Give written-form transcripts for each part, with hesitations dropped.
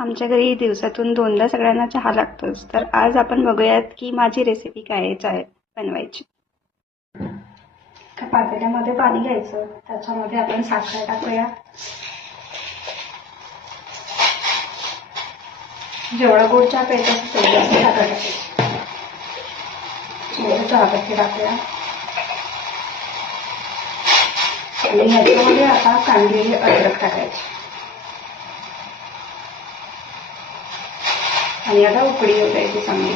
आमच्या घरी दिवसातून 2दा सगळ्यांना चहा लागतोच. तर आज आपण बघूयात की माझी रेसिपी काय आहे चाय बनवायची. एका पातेल्यामध्ये पाणी घ्यायचं, त्याच्यामध्ये आपण साखर टाकूया. जेवढा गोड चहा प्यायचा तेवढी आपण साखर टाकायची. थोडं चहापत्ती टाकूया आणि ह्याच्यामध्ये आता कांदलेली अद्रक टाकायची आणि आता उकळी येऊ द्यायची चांगली.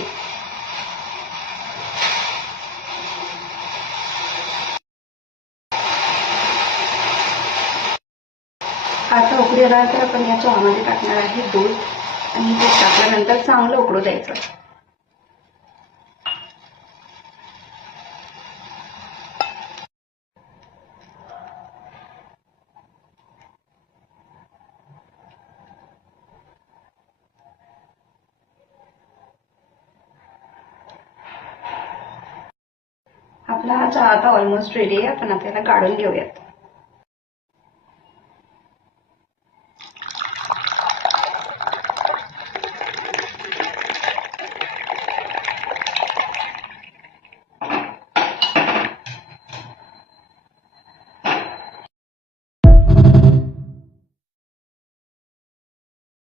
आता उकळी आला तर आपण या चहामध्ये टाकणार आहे दूध आणि दूध टाकल्यानंतर चांगलं उकळू द्यायचं. आपला हा चहा आता ऑलमोस्ट रेडी आहे. आपण आता याला काढून घेऊयात.